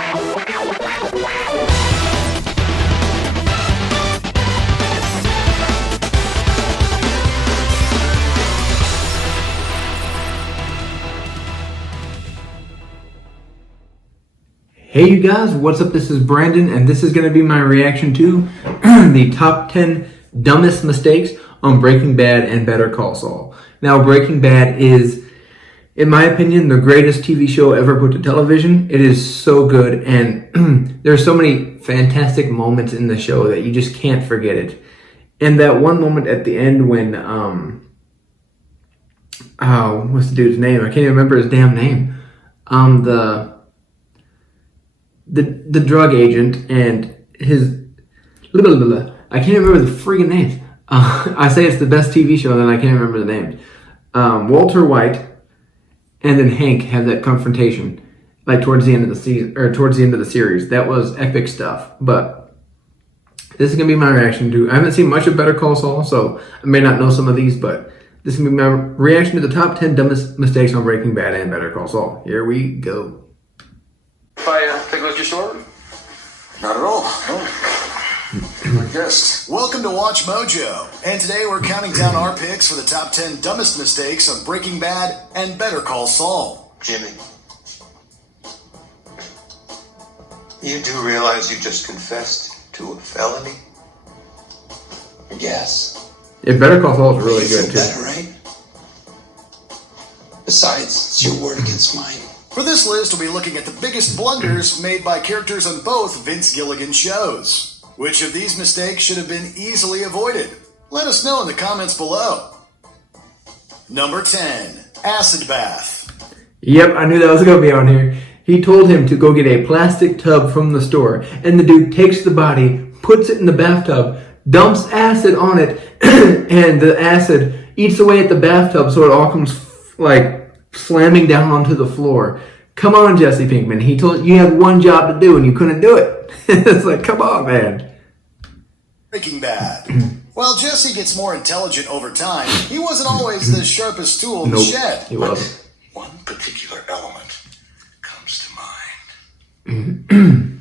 Hey you guys, what's up? This is Brandon, and this is going to be my reaction to the top 10 dumbest mistakes on Breaking Bad and Better Call Saul. Now, Breaking Bad is, in my opinion, the greatest TV show ever put to television. It is so good, and there's so many fantastic moments in the show that you just can't forget it. And that one moment at the end when, what's the dude's name? I can't even remember his damn name. The drug agent and his, I can't remember the freaking names. I say it's the best TV show, and then I can't remember the names. Walter White and then Hank have that confrontation, like towards the end of the season or towards the end of the series. That was epic stuff. But this is gonna be my reaction to. I haven't seen much of Better Call Saul, so I may not know some of these, but this is gonna be my reaction to the top 10 dumbest mistakes on Breaking Bad and Better Call Saul. Here we go. If I take a look at your store? Not at all. No. My guest. Welcome to Watch Mojo, and today we're counting down our picks for the top 10 dumbest mistakes of Breaking Bad and Better Call Saul. Jimmy, you do realize you just confessed to a felony? Yes. Yeah, Better Call Saul is really You good feel too. better, right? Besides, it's your word against mine. For this list, we'll be looking at the biggest blunders made by characters on both Vince Gilligan shows. Which of these mistakes should have been easily avoided? Let us know in the comments below. Number 10, acid bath. Yep, I knew that was going to be on here. He told him to go get a plastic tub from the store, and the dude takes the body, puts it in the bathtub, dumps acid on it, and the acid eats away at the bathtub so it all comes like slamming down onto the floor. Come on, Jesse Pinkman. He told you had one job to do and you couldn't do it. It's like, come on, man. Breaking Bad. While Jesse gets more intelligent over time, he wasn't always the sharpest tool in the shed. He wasn't. One particular element comes to mind.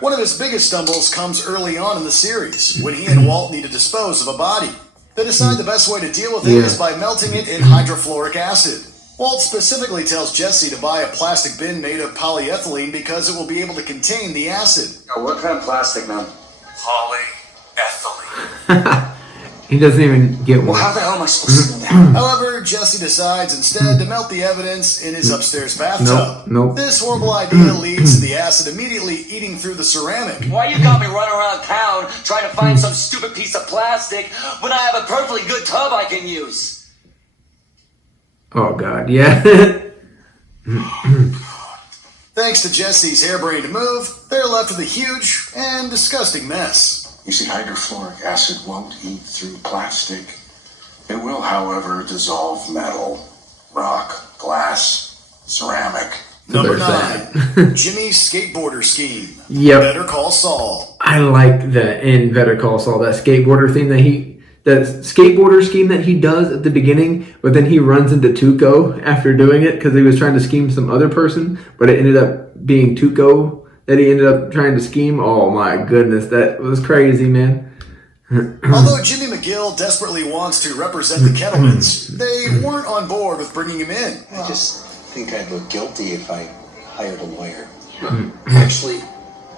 One of his biggest stumbles comes early on in the series, when he and Walt need to dispose of a body. They decide the best way to deal with it is by melting it in hydrofluoric acid. Walt specifically tells Jesse to buy a plastic bin made of polyethylene because it will be able to contain the acid. What kind of plastic, man? Polyethylene. He doesn't even get one. Well, how the hell am I supposed to know that? However, Jesse decides instead to melt the evidence in his upstairs bathtub. Nope. This horrible idea leads to the acid immediately eating through the ceramic. Why you got me running around town trying to find some stupid piece of plastic when I have a perfectly good tub I can use? Oh, God, yeah. Thanks to Jesse's harebrained move, they're left with a huge and disgusting mess. You see, hydrofluoric acid won't eat through plastic. It will, however, dissolve metal, rock, glass, ceramic. Number 9, Jimmy's skateboarder scheme. Yep. Better Call Saul. I like that in Better Call Saul, that skateboarder thing that skateboarder scheme that he does at the beginning, but then he runs into Tuco after doing it because he was trying to scheme some other person, but it ended up being Tuco that he ended up trying to scheme. Oh my goodness, that was crazy, man. Although Jimmy McGill desperately wants to represent the Kettlemans, they weren't on board with bringing him in. I just think I'd look guilty if I hired a lawyer. Actually,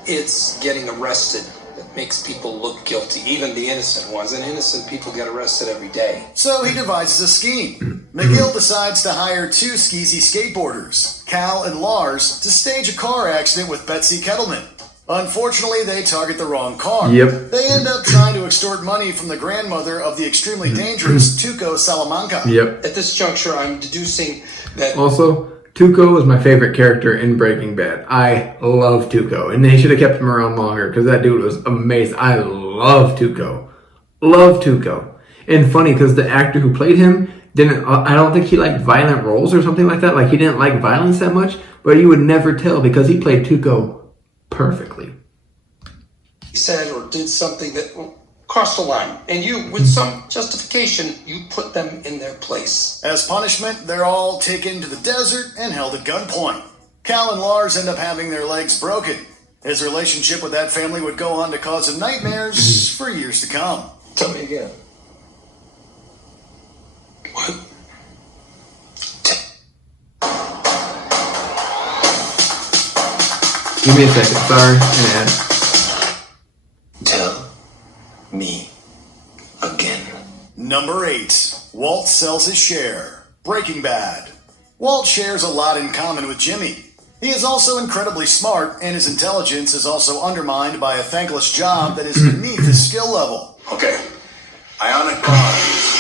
it's getting arrested that makes people look guilty, even the innocent ones. And innocent people get arrested every day. So he devises a scheme. McGill decides to hire 2 skeezy skateboarders, Cal and Lars, to stage a car accident with Betsy Kettleman. Unfortunately, they target the wrong car. Yep. They end up trying to extort money from the grandmother of the extremely dangerous Tuco Salamanca. Yep. At this juncture, I'm deducing that... Also, Tuco was my favorite character in Breaking Bad. I love Tuco, and they should have kept him around longer because that dude was amazing. I love Tuco. Love Tuco. And funny because the actor who played him didn't, I don't think he liked violent roles or something like that. Like he didn't like violence that much, but you would never tell because he played Tuco perfectly. He said or did something that crossed the line, and you, with some justification, you put them in their place. As punishment, they're all taken to the desert and held at gunpoint. Cal and Lars end up having their legs broken. His relationship with that family would go on to cause him nightmares for years to come. Tell me again. What? Give me a second. Sorry. An ad. Tell me again. Number 8. Walt sells his share. Breaking Bad. Walt shares a lot in common with Jimmy. He is also incredibly smart, and his intelligence is also undermined by a thankless job that is beneath his skill level. Okay. Ionic bonds.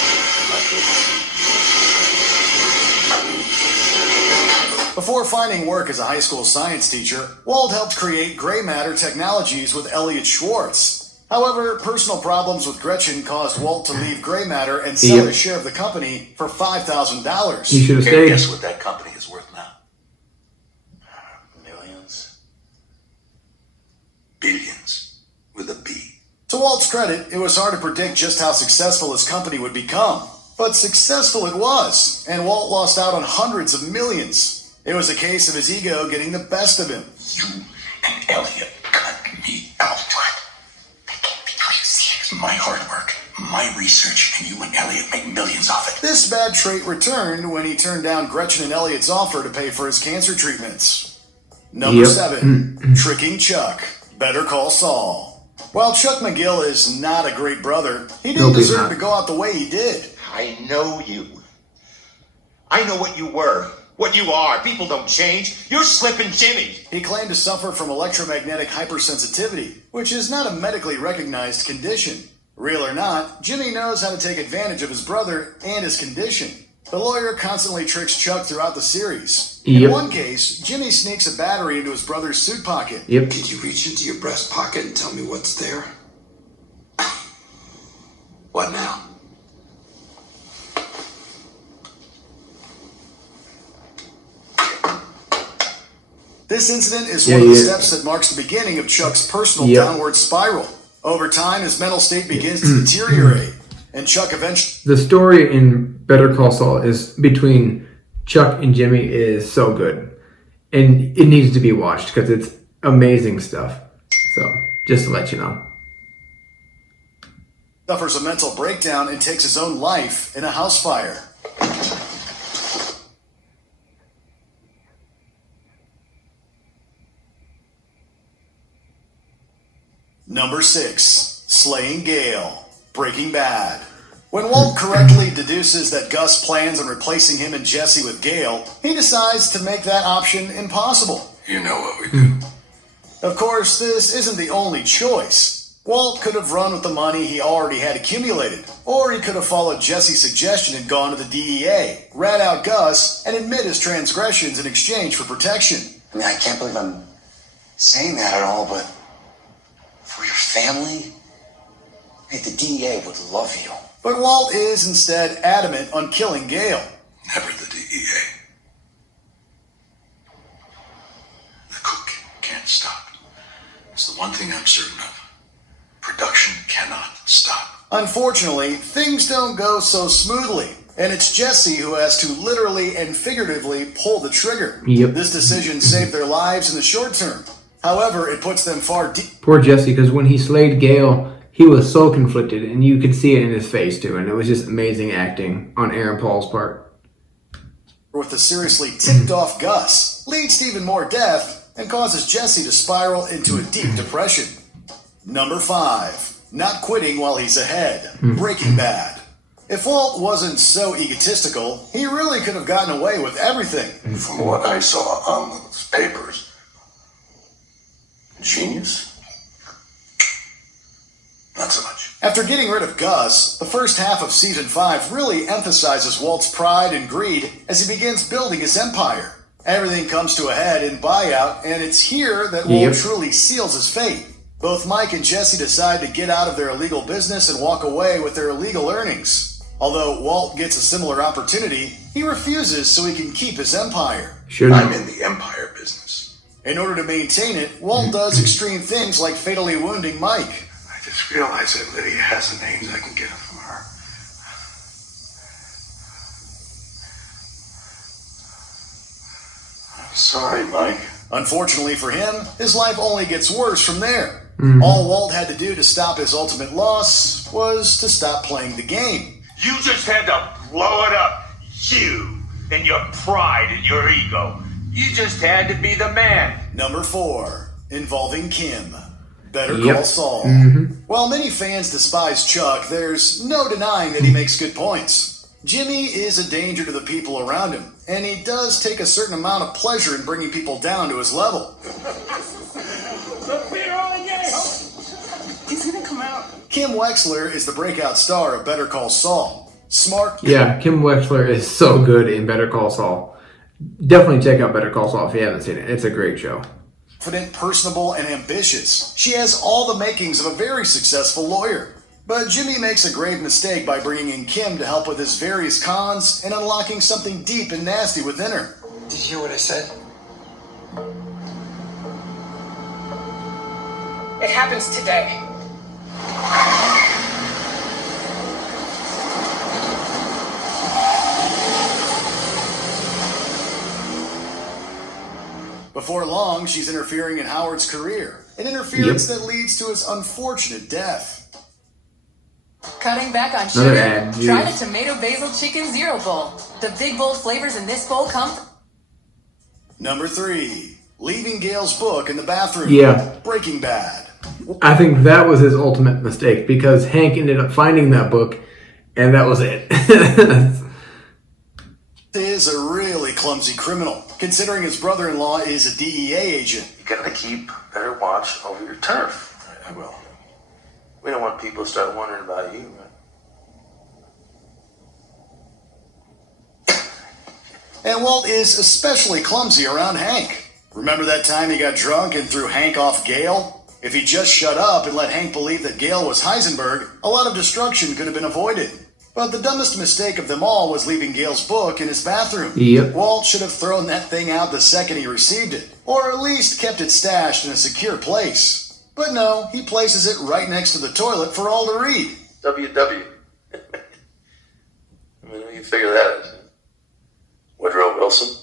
Before finding work as a high school science teacher, Walt helped create gray matter technologies with Elliot Schwartz. However, personal problems with Gretchen caused Walt to leave gray matter and sell his share of the company for $5,000. He should have Here, stayed. guess what that company is worth now? Millions. Billions. With a B. To Walt's credit, it was hard to predict just how successful his company would become. But successful it was, and Walt lost out on hundreds of millions. It was a case of his ego getting the best of him. You and Elliot cut me out. What? That can't be. Are you serious? My hard work, my research, and you and Elliot make millions off it. This bad trait returned when he turned down Gretchen and Elliot's offer to pay for his cancer treatments. Number 7. Tricking Chuck. Better Call Saul. While Chuck McGill is not a great brother, he didn't deserve to go out the way he did. I know you. I know what you were, what you are. People don't change. You're slipping Jimmy. He claimed to suffer from electromagnetic hypersensitivity, which is not a medically recognized condition. Real or not, Jimmy knows how to take advantage of his brother and his condition. The lawyer constantly tricks Chuck throughout the series. In one case, Jimmy sneaks a battery into his brother's suit pocket. Did you reach into your breast pocket and tell me what's there? What now? This incident is one of the steps that marks the beginning of Chuck's personal downward spiral. Over time, his mental state begins to deteriorate, and Chuck eventually... The story in Better Call Saul is between Chuck and Jimmy is so good. And it needs to be watched because it's amazing stuff. So, just to let you know. Suffers a mental breakdown and takes his own life in a house fire. Number 6. Slaying Gale. Breaking Bad. When Walt correctly deduces that Gus plans on replacing him and Jesse with Gale, he decides to make that option impossible. You know what we do. Of course, this isn't the only choice. Walt could have run with the money he already had accumulated, or he could have followed Jesse's suggestion and gone to the DEA, rat out Gus, and admit his transgressions in exchange for protection. I mean, I can't believe I'm saying that at all, but for your family, hey, the DEA would love you. But Walt is instead adamant on killing Gale. Never the DEA. The cook can't stop. It's the one thing I'm certain of. Production cannot stop. Unfortunately, things don't go so smoothly, and it's Jesse who has to literally and figuratively pull the trigger. This decision saved their lives in the short term. However, it puts them far deep. Poor Jesse, because when he slayed Gale, he was so conflicted, and you could see it in his face too, and it was just amazing acting on Aaron Paul's part. With the seriously ticked off Gus, leads to even more death, and causes Jesse to spiral into a deep depression. Number 5. Not quitting while he's ahead. Breaking Bad. If Walt wasn't so egotistical, he really could have gotten away with everything. From what I saw on those papers, genius? Not so much. After getting rid of Gus, the first half of Season 5 really emphasizes Walt's pride and greed as he begins building his empire. Everything comes to a head in Buyout, and it's here that Walt truly seals his fate. Both Mike and Jesse decide to get out of their illegal business and walk away with their illegal earnings. Although Walt gets a similar opportunity, he refuses so he can keep his empire. I'm in the empire business. In order to maintain it, Walt does extreme things like fatally wounding Mike. I just realized that Lydia has the names. I can get them from her. I'm sorry, Mike. Unfortunately for him, his life only gets worse from there. All Walt had to do to stop his ultimate loss was to stop playing the game. You just had to blow it up. You and your pride and your ego. You just had to be the man. Number 4, involving Kim. Better Yep. Call Saul. While many fans despise Chuck, there's no denying that he makes good points. Jimmy is a danger to the people around him, and he does take a certain amount of pleasure in bringing people down to his level. He's gonna come out. Kim Wexler is the breakout star of Better Call Saul. Smart, Yeah, Kim Wexler is so good in Better Call Saul. Definitely check out Better Call Saul if you haven't seen it. It's a great show. confident, personable, and ambitious. She has all the makings of a very successful lawyer. But Jimmy makes a grave mistake by bringing in Kim to help with his various cons and unlocking something deep and nasty within her. Did you hear what I said? It happens today. Before long, she's interfering in Howard's career, an interference that leads to his unfortunate death. Cutting back on Another sugar? ad, Try jeez. the tomato basil chicken zero bowl. The big bold flavors in this bowl come from... Number 3, leaving Gail's book in the bathroom. Yeah. Breaking Bad. I think that was his ultimate mistake because Hank ended up finding that book, and that was it. Is a really clumsy criminal, considering his brother-in-law is a DEA agent. You gotta keep better watch over your turf. I will. We don't want people to start wondering about you, right? And Walt is especially clumsy around Hank. Remember that time he got drunk and threw Hank off Gail? If he just shut up and let Hank believe that Gail was Heisenberg, a lot of destruction could have been avoided. But the dumbest mistake of them all was leaving Gail's book in his bathroom. Yep. Walt should have thrown that thing out the second he received it, or at least kept it stashed in a secure place. But no, he places it right next to the toilet for all to read. WW. I mean, you figure that out. Woodrow Wilson,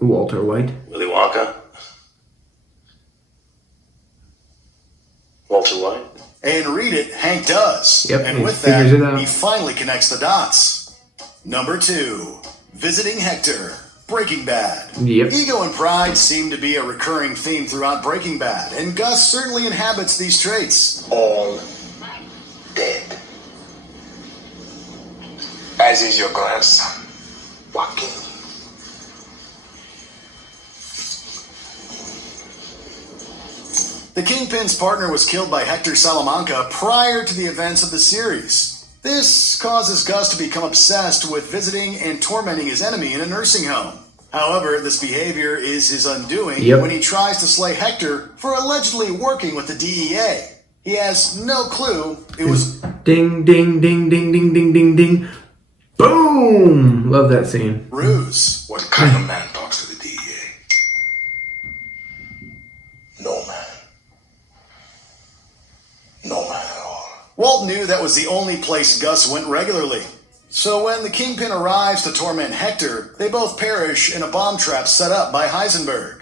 Walter White. Willy Wonka, Walter White. And read it, Hank does. Yep, and he with that, figures it out. he finally connects the dots. Number 2, visiting Hector. Breaking Bad. Yep. Ego and pride seem to be a recurring theme throughout Breaking Bad, and Gus certainly inhabits these traits. All dead. As is your grandson, Joaquin. The Kingpin's partner was killed by Hector Salamanca prior to the events of the series. This causes Gus to become obsessed with visiting and tormenting his enemy in a nursing home. However, this behavior is his undoing when he tries to slay Hector for allegedly working with the DEA. He has no clue it was... Ding, ding, ding, ding, ding, ding, ding, ding. Boom! Love that scene. ruse. What kind of man talks to the DEA? No man. No man at all. Walt knew that was the only place Gus went regularly. So when the Kingpin arrives to torment Hector, they both perish in a bomb trap set up by Heisenberg.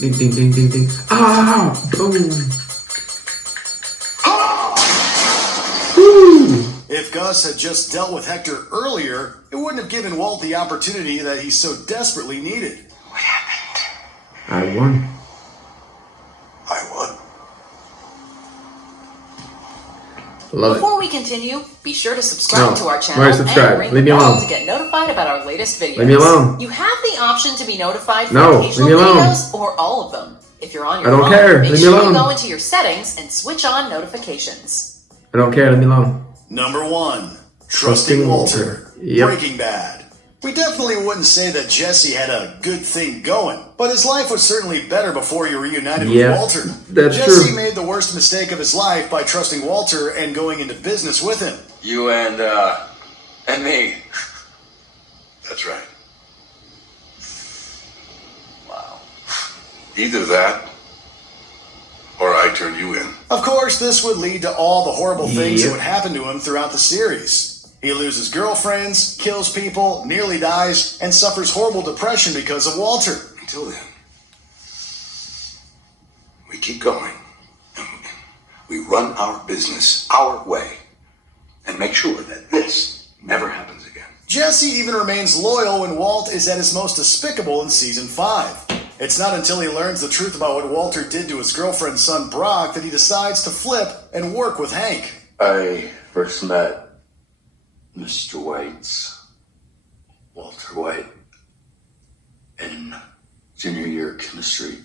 Ding, ding, ding, ding, ding. Ah! Boom! Woo! If Gus had just dealt with Hector earlier, it wouldn't have given Walt the opportunity that he so desperately needed. What happened? I won. I won. Love it. Before we continue, be sure to subscribe No. to our channel Alright, subscribe. and ring Leave the me bell alone. to get notified about our latest videos. Leave me alone. You have the option to be notified for No, occasional leave me alone. videos or all of them. If you're on your I don't phone, care. make Leave me sure you alone. go into your settings and switch on notifications. I don't care. Leave me alone. Number 1, trusting Walter. Yep. Breaking Bad. We definitely wouldn't say that Jesse had a good thing going, but his life was certainly better before he reunited Yeah, with Walter. that's Jesse true. made the worst mistake of his life by trusting Walter and going into business with him. You and me. That's right. Wow. Either that, or I turn you in. Of course, this would lead to all the horrible things that Yep. would happen to him throughout the series. He loses girlfriends, kills people, nearly dies, and suffers horrible depression because of Walter. Until then, we keep going. We run our business our way and make sure that this never happens again. Jesse even remains loyal when Walt is at his most despicable in season 5. It's not until he learns the truth about what Walter did to his girlfriend's son Brock that he decides to flip and work with Hank. I first met Mr. Walter White, in junior year chemistry.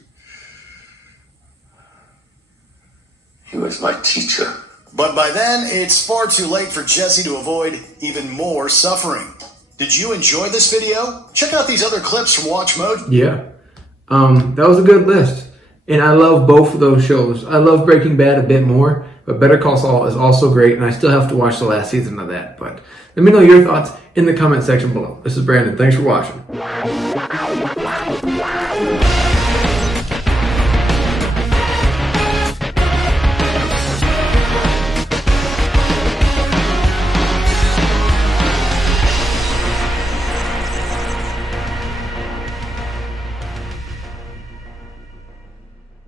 He was my teacher. But by then, it's far too late for Jesse to avoid even more suffering. Did you enjoy this video? Check out these other clips from Watch Mode. Yeah. That was a good list. And I love both of those shows. I love Breaking Bad a bit more, but Better Call Saul is also great, and I still have to watch the last season of that. But let me know your thoughts in the comment section below. This is Brandon. Thanks for watching.